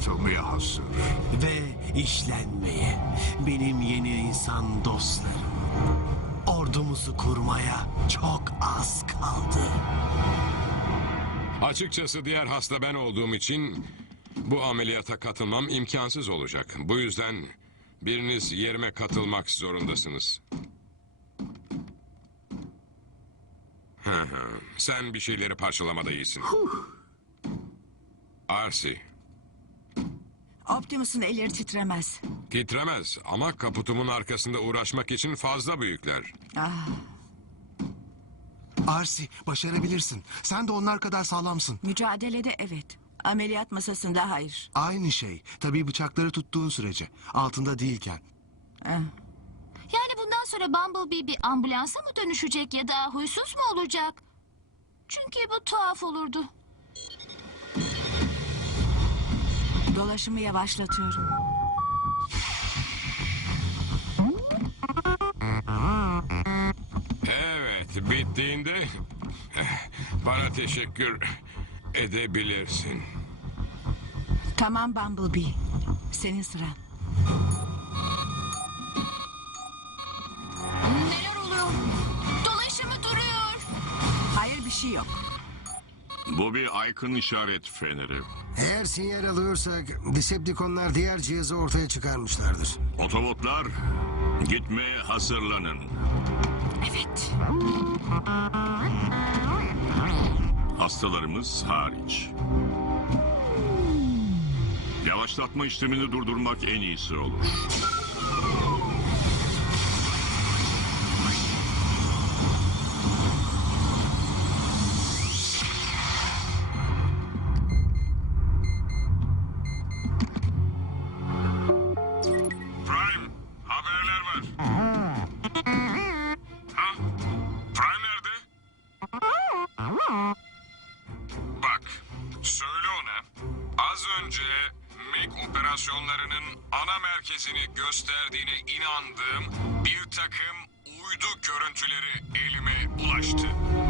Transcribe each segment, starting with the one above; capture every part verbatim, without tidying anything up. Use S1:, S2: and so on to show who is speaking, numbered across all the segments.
S1: anlatılmaya hazır.
S2: Ve işlenmeye benim yeni insan dostlarım. Ordumuzu kurmaya çok az kaldı.
S3: Açıkçası diğer hasta ben olduğum için bu ameliyata katılmam imkansız olacak. Bu yüzden biriniz yerime katılmak zorundasınız. Hı hı. Sen bir şeyleri parçalamada iyisin. Arsi,
S4: Optimus'un elleri titremez.
S3: titremez ama kaputumun arkasında uğraşmak için fazla büyükler.
S4: Ah,
S5: Arsi, başarabilirsin. Sen de onlar kadar sağlamsın.
S4: mücadelede evet. Ameliyat masasında hayır.
S5: Aynı şey. Tabii bıçakları tuttuğun sürece. Altında değilken.
S4: Ah.
S6: Yani bundan sonra Bumblebee bir ambulansa mı dönüşecek ya da huysuz mu olacak? Çünkü bu tuhaf olurdu.
S4: Dolaşımı yavaşlatıyorum.
S3: Evet, bittiğinde bana teşekkür edebilirsin.
S4: Tamam Bumblebee. Senin sıran.
S6: Neler oluyor? Dolaşımı duruyor.
S4: Hayır, bir şey yok.
S7: Bu bir Icon işaret feneri.
S8: Eğer sinyal alıyorsak Decepticonlar diğer cihazı ortaya çıkarmışlardır.
S7: Otobotlar, gitmeye hazırlanın.
S4: Evet.
S7: Hastalarımız hariç. Yavaşlatma işlemini durdurmak en iyisi olur. Prime, haberler var. Ha? Prime nerede? Bak, söyle ona. Az önce Meg operasyonlarının ana merkezini gösterdiğine inandığım bir takım uydu görüntüleri elime ulaştı.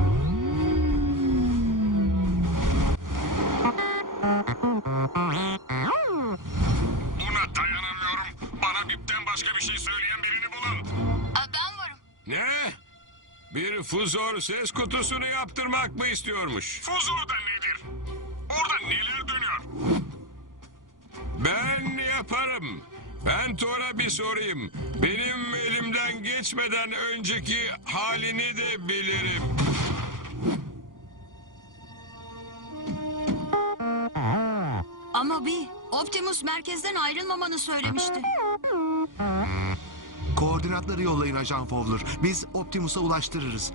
S7: Buna dayanamıyorum. Bana bipten başka bir şey söyleyen birini bulun.
S6: Aa, ben varım.
S3: Ne? Bir fuzor ses kutusunu yaptırmak mı istiyormuş?
S7: Fuzur da nedir? Orada neler dönüyor?
S3: Ben yaparım. Ben Thor'a bir sorayım. Benim elimden geçmeden önceki halini de bilirim.
S6: Ama bir Optimus merkezden ayrılmamanı söylemişti.
S5: Koordinatları yollayın Ajan Fowler. Biz Optimus'a ulaştırırız.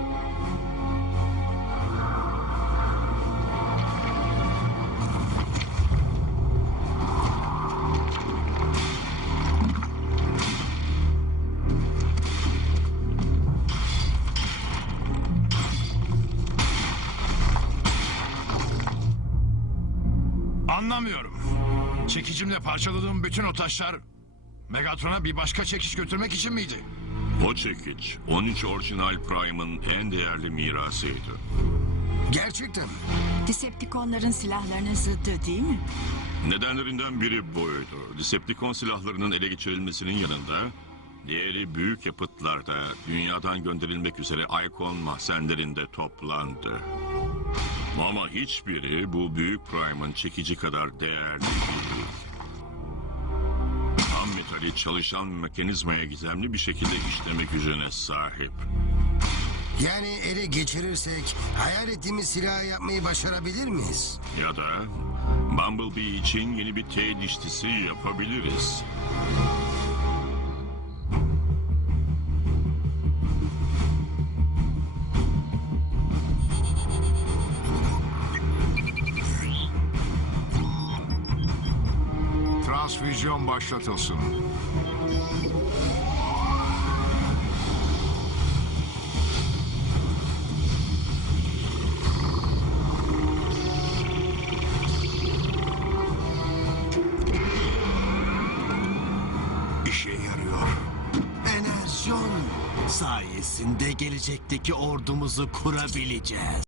S1: Anlamıyorum. Çekicimle parçaladığım bütün o taşlar Megatron'a bir başka çekiş götürmek için miydi?
S7: O çekiç, on üç orijinal Prime'ın en değerli mirasıydı.
S8: Gerçekten mi?
S4: Decepticonların silahlarının zıddı değil mi?
S7: Nedenlerinden biri buydu. Decepticon silahlarının ele geçirilmesinin yanında diğeri büyük yapıtlarda dünyadan gönderilmek üzere Icon mahzenlerinde toplandı. Ama hiçbiri bu büyük Prime'ın çekici kadar değerli değil. Tam metali çalışan mekanizmaya gizemli bir şekilde işleme gücüne sahip.
S8: Yani ele geçirirsek hayal ettiğimiz silahı yapmayı başarabilir miyiz?
S7: Ya da Bumblebee için yeni bir T dişlisi yapabiliriz.
S1: Transfüzyon başlatılsın.
S8: İşe yarıyor.
S2: Enerjon sayesinde gelecekteki ordumuzu kurabileceğiz.